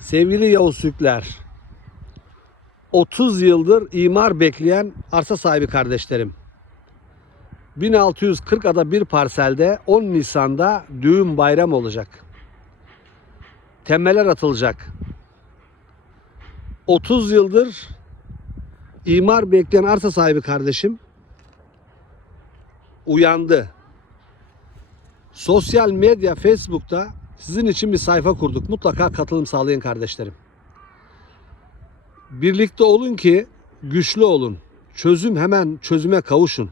Sevgili Yavuz Türkler, 30 yıldır imar bekleyen arsa sahibi kardeşlerim. 1640 ada bir parselde 10 Nisan'da düğün bayram olacak. Temeller atılacak. 30 yıldır imar bekleyen arsa sahibi kardeşim uyandı. Sosyal medya Facebook'ta sizin için bir sayfa kurduk. Mutlaka katılım sağlayın kardeşlerim. Birlikte olun ki güçlü olun. Çözüm hemen çözüme kavuşun.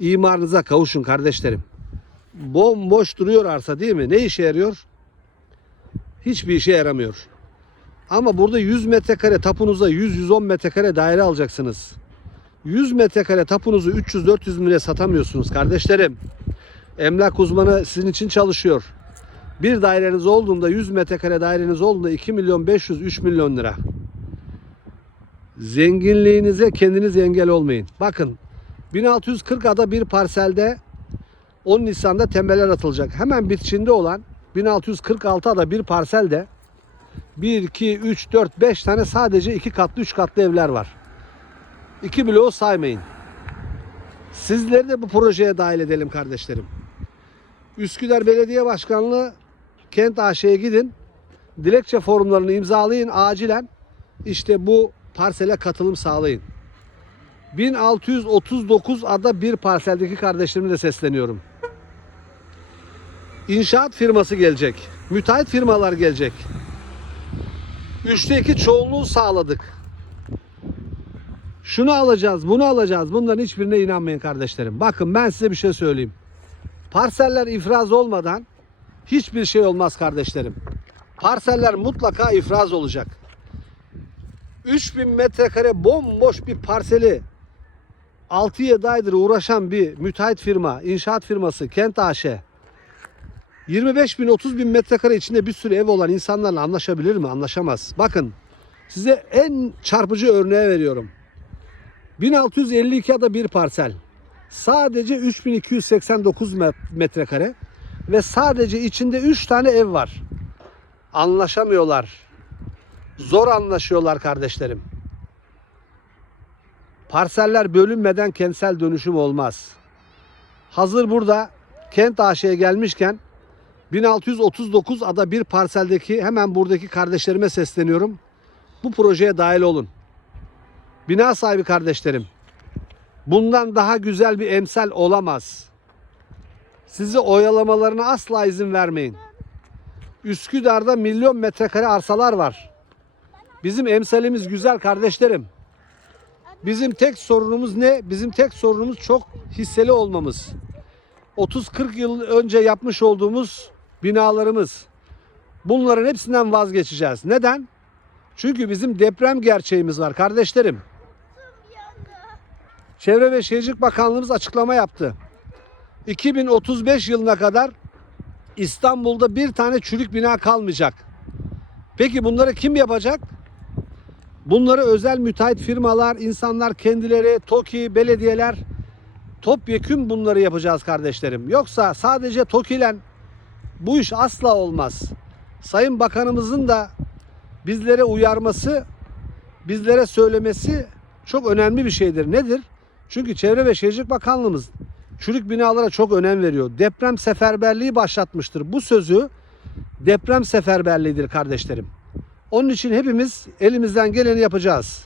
İmarınıza kavuşun kardeşlerim. Bomboş duruyor arsa değil mi? Ne işe yarıyor? Hiçbir işe yaramıyor. Ama burada 100 metrekare tapunuza 100-110 metrekare daire alacaksınız. 100 metrekare tapunuzu 300-400 bin liraya satamıyorsunuz kardeşlerim. Emlak uzmanı sizin için çalışıyor. Bir daireniz olduğunda 100 metrekare daireniz olduğunda 2 milyon 500 3 milyon lira. Zenginliğinize kendiniz engel olmayın. Bakın 1640 ada bir parselde 10 Nisan'da temeller atılacak. Hemen bitişinde olan 1646 ada bir parselde 1, 2, 3, 4, 5 tane sadece 2 katlı 3 katlı evler var. 2 bloğu saymayın. Sizleri de bu projeye dahil edelim kardeşlerim. Üsküdar Belediye Başkanlığı Kent AŞ'ye gidin. Dilekçe formlarını imzalayın acilen. İşte bu parsele katılım sağlayın. 1639 ada bir parseldeki kardeşlerime de sesleniyorum. İnşaat firması gelecek. Müteahhit firmalar gelecek. Üçte iki çoğunluğu sağladık. Şunu alacağız, bunu alacağız. Bunların hiçbirine inanmayın kardeşlerim. Bakın ben size bir şey söyleyeyim. Parseller ifraz olmadan hiçbir şey olmaz kardeşlerim. Parseller mutlaka ifraz olacak. 3000 metrekare bomboş bir parseli 6-7 aydır uğraşan bir müteahhit firma, inşaat firması, Kent AŞ 25 bin 30 bin metrekare içinde bir sürü ev olan insanlarla anlaşabilir mi? Anlaşamaz. Bakın size en çarpıcı örneği veriyorum. 1652 ada bir parsel. Sadece 3289 met- metrekare ve sadece içinde 3 tane ev var. Anlaşamıyorlar. Zor anlaşıyorlar kardeşlerim. Parseller bölünmeden kentsel dönüşüm olmaz. Hazır burada Kent AŞ'ye gelmişken 1639 ada bir parseldeki hemen buradaki kardeşlerime sesleniyorum. Bu projeye dahil olun. Bina sahibi kardeşlerim. Bundan daha güzel bir emsal olamaz. Sizi oyalamalarına asla izin vermeyin. Üsküdar'da milyon metrekare arsalar var. Bizim emsalimiz güzel kardeşlerim. Bizim tek sorunumuz ne? Bizim tek sorunumuz çok hisseli olmamız. 30-40 yıl önce yapmış olduğumuz binalarımız. Bunların hepsinden vazgeçeceğiz. Neden? Çünkü bizim deprem gerçeğimiz var kardeşlerim. Çevre ve Şehircilik Bakanlığımız açıklama yaptı. 2035 yılına kadar İstanbul'da bir tane çürük bina kalmayacak. Peki bunları kim yapacak? Bunları özel müteahhit firmalar, insanlar kendileri, TOKİ, belediyeler topyekün bunları yapacağız kardeşlerim. Yoksa sadece TOKİ'len bu iş asla olmaz. Sayın Bakanımızın da bizlere uyarması, bizlere söylemesi çok önemli bir şeydir. Nedir? Çünkü Çevre ve Şehircilik Bakanlığımız çürük binalara çok önem veriyor. Deprem seferberliği başlatmıştır. Bu sözü deprem seferberliğidir kardeşlerim. Onun için hepimiz elimizden geleni yapacağız.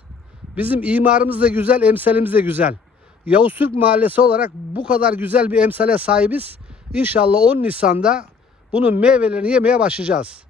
Bizim imarımız da güzel, emsalimiz de güzel. Yavuz Türk Mahallesi olarak bu kadar güzel bir emsale sahibiz. İnşallah 10 Nisan'da bunun meyvelerini yemeye başlayacağız.